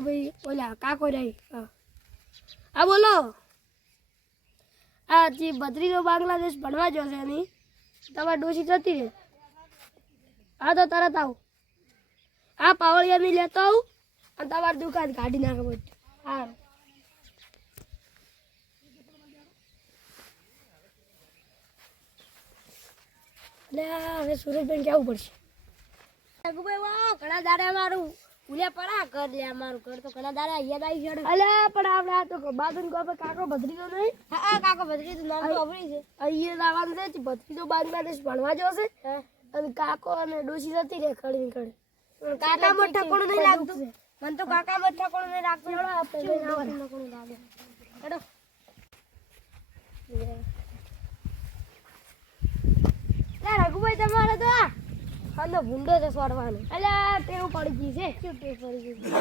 ભાઈ ઓલા કાકો રહી હા બોલો આ જે બદ્રીનો બાંગ્લાદેશ ભણવા જશે એની તમારે ડોસી જતી રહે હા તો તરત આવું હા પાવળિયાની લેતો આવું અને તમારી દુકાન કાઢી નાખો બધું હા હવે સુરજભાઈ કેવું પડશે ઘણા દાડા મારું ભૂલ્યા પડા કર લે મારું ઘર તો ઘણા દાડા યાદ આવી ગયો અલ્યા પણ આપણે આ તો બાદન કો કાકો ભદ્રીનો નહીં હા કાકો ભદ્રીનો નામ તો આપણી છે અહીંયા લાવવાનું છે ભદ્રીનો બાંગ્લાદેશ ભણવા જશે અને કાકો અને ડોસી જતી રહે ખડી ખડી કાકા માં ઠકોણું નહીં લાગતું મને તો કાકા માં ઠકોણું નહીં લાગતું હેડો આપણે ઠકોણું લાગે હેડો રઘુભાઈ તમારે તો આનો ભૂંડો છે સોડવાનો અલ્યા ટેવ પડી ગઈ છે શું ટેવ પડી ગઈ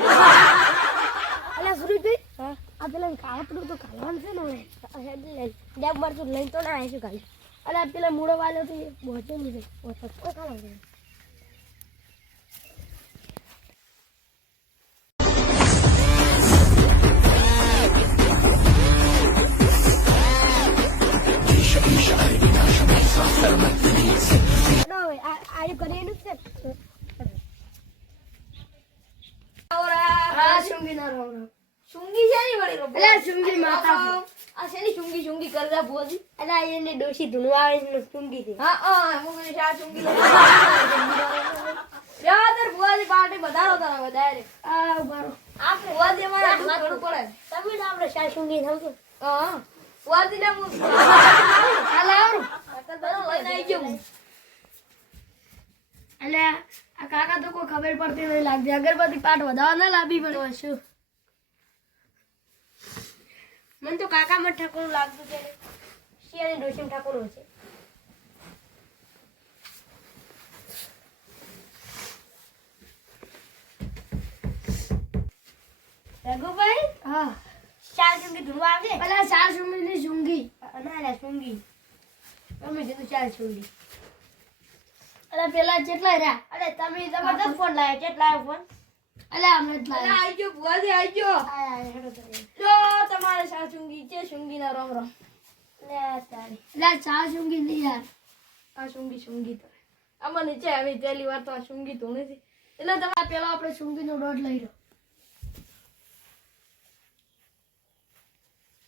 અલ્યા સુરજભાઈ હા આ પેલા કાળપડું તો કાઢવાનું છે ને ડેબ મારતું લઈને તો ના આવીશું કાલે અલ્યા પેલા મૂળો વાળો તો પહોંચે નહીં કોઈ ખાવા ડોસી ધૂણવા આવે છે ચુંગી થી હા મુગની શા ચુંગી યાદર બુઆજી પાર્ટી વધારો તારા વધારે આ ઉભારો આપણે બુઆજી અમારા હાથ પડે તમે આપણે શા ચુંગી થમતો હા બુઆજી ને હું આ લાવું બરો લઈને આવી ગયો એટલે આ કાકા તો કોઈ ખબર પડતી નહીં લાગતી અગરબત્તી પાટ વધારવા ના લાવી પડે શું મને તો કાકા માં ઠકોણું લાગતું છે શિયાળી ડોશી ઠકોણું છે રઘુભાઈ હા ચાર ચુંગી ધૂળવા આવે પેલા ચાર ચુંગી ની ચુંગી ના ચુંગી તમે કીધું ચાર ચુંગી અરે પેલા કેટલા રહ્યા અરે તમે જબરદસ્ત ફોન લાવ્યા કેટલા ફોન અલા અમે આઈ ગયો બુઆજી આઈ ગયો જો તમારે ચાર ચુંગી છે ચુંગી ના રોમ રોમ લે તારી લે ચાર ચુંગી નહીં યાર આ ચુંગી તો આમાં નીચે આવી પહેલી વાર તો આ ચુંગી ધોણી હતી એટલે તમે પેલા આપણે ચુંગી નો દોઢ લઈ લો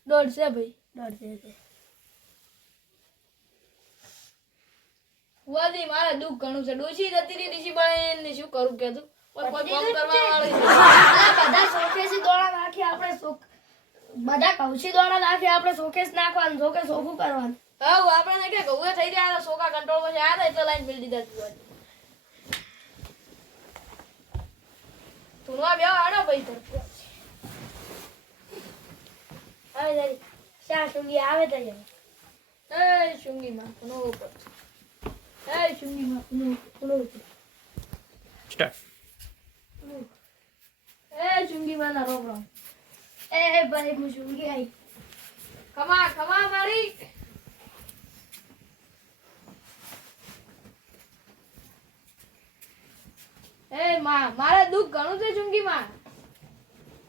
દોઢ છે ભાઈ દોઢ છે બુઆજી મારે દુઃખ ઘણું છે ડોસી જતી રહી ડીસી બને શું કરું કે તું કોઈ કામ કરવા વાળી બધા શોકેસી દોડા નાખી આપણે બધા કૌશી દોડા નાખી આપણે શોકેસ નાખવાનું શોકેસ ઓખું કરવાનું હા આપણે કે ગૌએ થઈ રહ્યા શોકા કંટ્રોલ માં આયા એટલે લાઈન ફેલ દીધા તુણવા બેવા આડો ભાઈ તો આવે જરી શા સુંગી આવે તો એ સુંગી માં નો ઉપર સુંગી માં નો સ્ટાર્ટ ચુંગી વાલા રોમ રોમ ભાઈ હું ચુંગી આવી ખમા મારી મારે દુઃખ ઘણું છે ચુંગી માં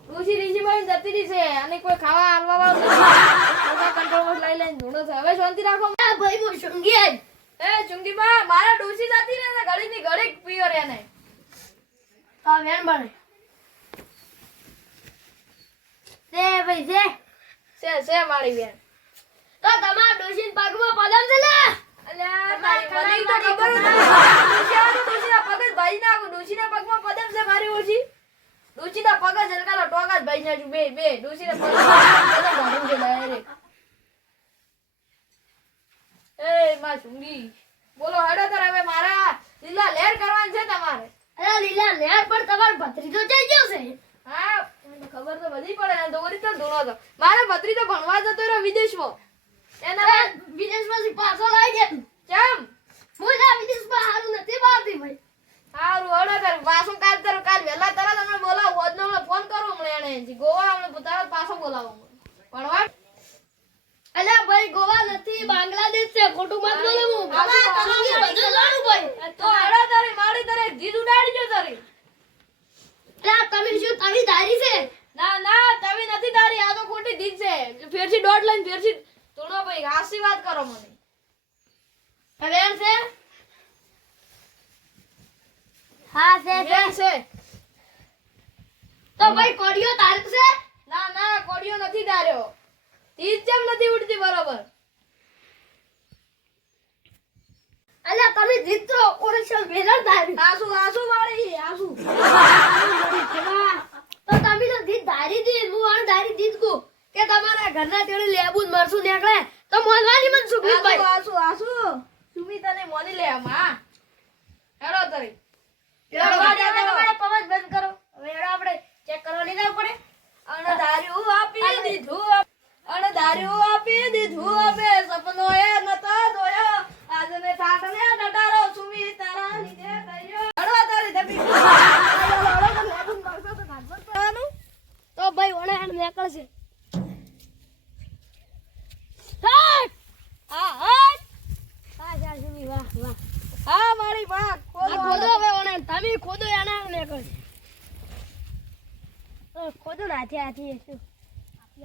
ડોસી રીજી માં જતી રહી છે અને કોઈ ખાવા હાલવા વાળું કંટ્રોલ માં લઈ લઈને ધૂણો છે હવે શાંતિ રાખો ભાઈ હું ચુંગી આવી ચુંગી માં મારા ડોસી જતી રહે ઘડી ની ઘડી પીયો રે ને હા વેણ બને સે ભાઈ સે મારી બેન તો તમાર ડોશીન પગમાં પદમ છે ને અલ્યા તારી મને તો ખબર ડોશીના પગ જ ભાઈ નાખો ડોશીના પગમાં પદમ છે મારી ઓછી ડોશીના પગ જ હલકાલો ટોકા જ ભાઈ નાખું બે ડોશીના પગ પદમ ભાડું છે ડાયરેક્ટ માં ચુંગી બોલો હેડો તાર હવે મારા લીલા લહેર કરવાની છે તમારે અરે લીલા લહેર પર તમાર ભત્રીજો જઈ ગયો છે હા ખબર તો બધી પડે ને દોરી તો ધોણો તો મારા ભત્રી તો ભણવા જતો રહ્યો વિદેશમાં એના વિદેશમાંથી પાછો લાવી દે કેમ હું ના વિદેશમાં હારું નથી બારતી ભાઈ હારું હડો કર પાછો કાલ વેલા તરત અમે બોલાવો હોજનો ફોન કરો હમણે એને ગોવા અમે તરત પાછો બોલાવો ભણવા અલ્યા ભાઈ ગોવા નથી બાંગ્લાદેશ છે ખોટું મત બોલે હું બધું જાણું ભાઈ તો હડો તારી મારી તારે જીદ ઉડાડી જો તારી અલા તમે શું તવી ધારી છે? ના ના તવી નથી ધારી, આ તો ખોટી જીત છે. ફેરથી દોઢ લઈને ફેરથી તોડો ભાઈ, હાસી વાત કરો મને. હવે છે? હા છે છે. તો ભાઈ કોડિયો તારક છે? ના ના કોડિયો નથી ધાર્યો. તીજ જેમ નથી ઉડતી બરોબર. અલ્યા તમે જીતો ઓરિજિનલ વેલર ધારી. આસુ આસુ મારી આસુ. તો તમે તો જીત ધારી દી, હું આણ ધારી જીત કો કે તમારા ઘરના તેડે લેબુ મરસું નીકળે તો મોનવાની મન સુમિત ભાઈ. આસુ આસુ સુમિતાને મોની લે આમાં. હેડો તરી. તમારે પવન બંધ કરો. હવે હેડો આપણે ચેક કરવા નહીં જવું પડે. અને ધાર્યું આપી દીધું, અને ધાર્યું આપી દીધું, હવે સપનો એ નતો જોયો, આજને ઠાઠને ડટારો સુમી તારા લીધે થયો. હડો તારી ધબી તો ભાઈ ઓણે હેડ નીકળશે. હા હા હા સુમી વાહ વાહ. હા મારી વાહ ખોદો હવે ઓણે તમે ખોદો એના નીકળશે. ખોદો નાથી આથી શું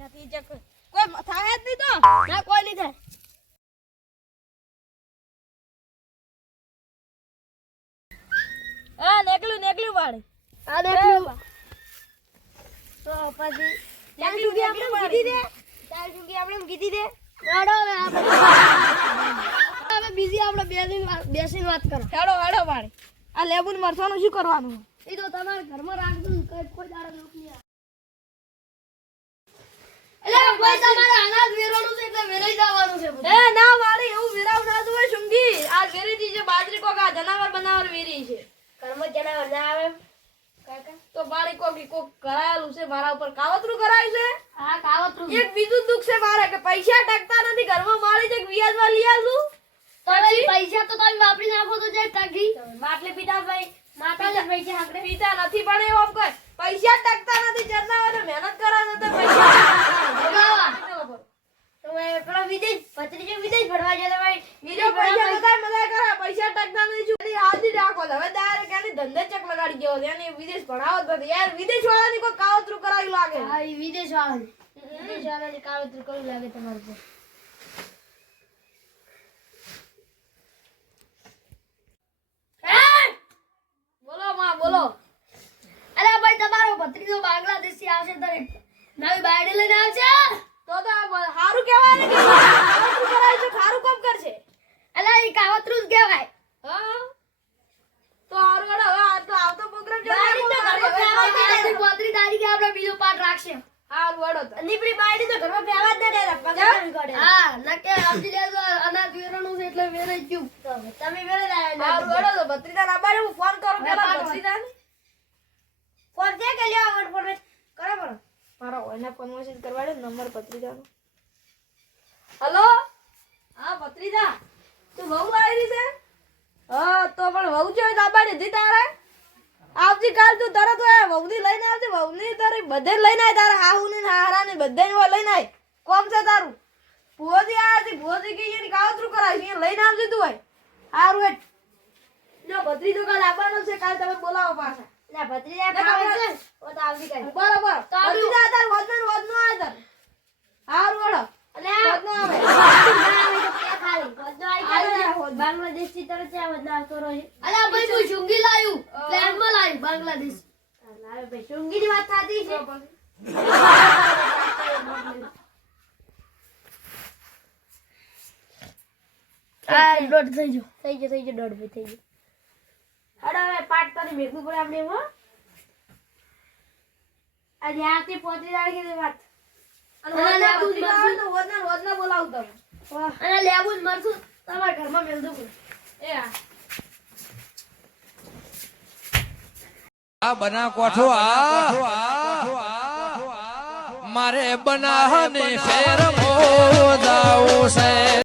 આથી ચેક કોઈ થાય જ નહીં તો ના કોઈ નહીં થાય. હા નેકલું વાળી. આ નેકલું તો પછી નેકલું કે આપણે કીધી દે. ચાલ શું કે આપણે કીધી દે. હેડો હવે બીજી આપણે બેસીને વાત કરો. હેડો વાળી. આ લેબુ ને મરસાનું શું કરવાનું? એ તો તમારા ઘરમાં રાખજો, કોઈ દાડો લોક નહીં આવે. એટલે ભાઈ તમારે અનાજ વેરવાનું છે એટલે વેરાઈ જવાનું છે. એ ના વાળી એવું વેરાવ ના જોવે શુંગી. આ વેરીથી જે બાજરી કોકા જનાવર બનાવર વેરી છે. ઘરમાં જનાવર ના આવે કાકા તો બાળી કોક કરાયેલું છે મારા ઉપર. કાવતરું કરાયું છે. હા કાવતરું. એક બીજું દુખ છે મારે કે પૈસા ટકતા નથી ઘરમાં. માળી જે વ્યાજમાં લઈ આલું તો પૈસા તો તમે વાપરી નાખો તો જે ટકી માટલે પીતા ભાઈ. માતાને પૈસા આપણે પીતા નથી પણ એવું કોઈ પૈસા ટકતા નથી. જનાવર મહેનત કરે છે તો પૈસા તો પેલો વિદેશ પત્રીજો વિદેશ ભરવા જતો ભાઈ. વિદેશ પૈસા બધા મજા કરે, પૈસા ટકતા નથી. જોડી આદી રાખો હવે ડાયરેક્ટ એની ધંધે ચક લગાડી ગયો છે. એને વિદેશ ભણાવો તો યાર વિદેશ વાળાની કોઈ કાવતરું કરાવી લાગે. હા એ વિદેશ વાળાની કાવતરું કરું લાગે તમારે પર. બોલો માં બોલો. અરે ભાઈ તમારો ભત્રીજો બાંગ્લાદેશથી આવશે તો નવી બાયડી લઈને આવશે તો હારું કહેવાય ને કે કાવતરું કરાય છે. ખારું કામ કરશે. અલા એ કાવતરું જ કહેવાય. હા તો હારું હવે આ તો આવતો પ્રોગ્રામ જો બાયડી તો ઘરમાં 35 તારીખે આપણે બીજો પાર્ટ રાખશે. હારું વડો તો નીપડી બાયડી તો ઘરમાં બેવા જ દે પગાર કરે. હા નકે આવતી લેજો અનાજ વેરણું છે એટલે વેરાઈ ગયું. તમે વેરે લાવ્યા. હારું વડો તો ભત્રીજા ના બારે હું ફોન કરું પેલા ભત્રીજાને. ફોન દે કે લ્યો આવડ ફોન કરો બરો. મારો ઓયના ફોન મેસેજ કરવા દે નંબર ભત્રીજાનો. હેલો હા ભત્રીજા તું વહુ આવી છે? હા તો પણ વહુ છે દાબાડી દીધી તારે. આવતી કાલ તું તરત વહુની લઈને આવતી. વહુની તારી બધે લઈને આય. તારા હાહુની હારાની બધે લઈને આય. કોમ છે તારું. ભોજી આતી ભોજી કે એની કાવતરું કરાવી એ લઈને આવજે તું હોય. હારું હેટ જો ભત્રીજો કાલ આવવાનો છે. કાલ તમે બોલાવો પાછા. ના ભત્રીજા કામ છે ઓ તો આવતી કાલ બરાબર. ભત્રીજા તાર વધનો આવે તાર. હારું વડો એટલે વધનો આવે ના આવે તો કે ખાલી વધનો આવી બાંગ્લાદેશ થી તરત આ વધનો આવતો રહે. અલા ભાઈ હું શુંગી લાયું પ્લેન માં લાયું બાંગ્લાદેશ. લાવે ભાઈ શુંગી ની વાત થાતી છે. આ દોઢ થઈ ગયો દોઢ થઈ ગયો. હડો હવે પાટ તારી ભેગું પડે આપણે હો. આજે આથી 35 તારીખે વાત અને લેબુ મરસું તો વધના બોલાવ તમે. અને લેબુ મરસું તમારા ઘરમાં મેલ દો. એ આ બના કોઠો મારે બનાહને શેર મો જાવું છે.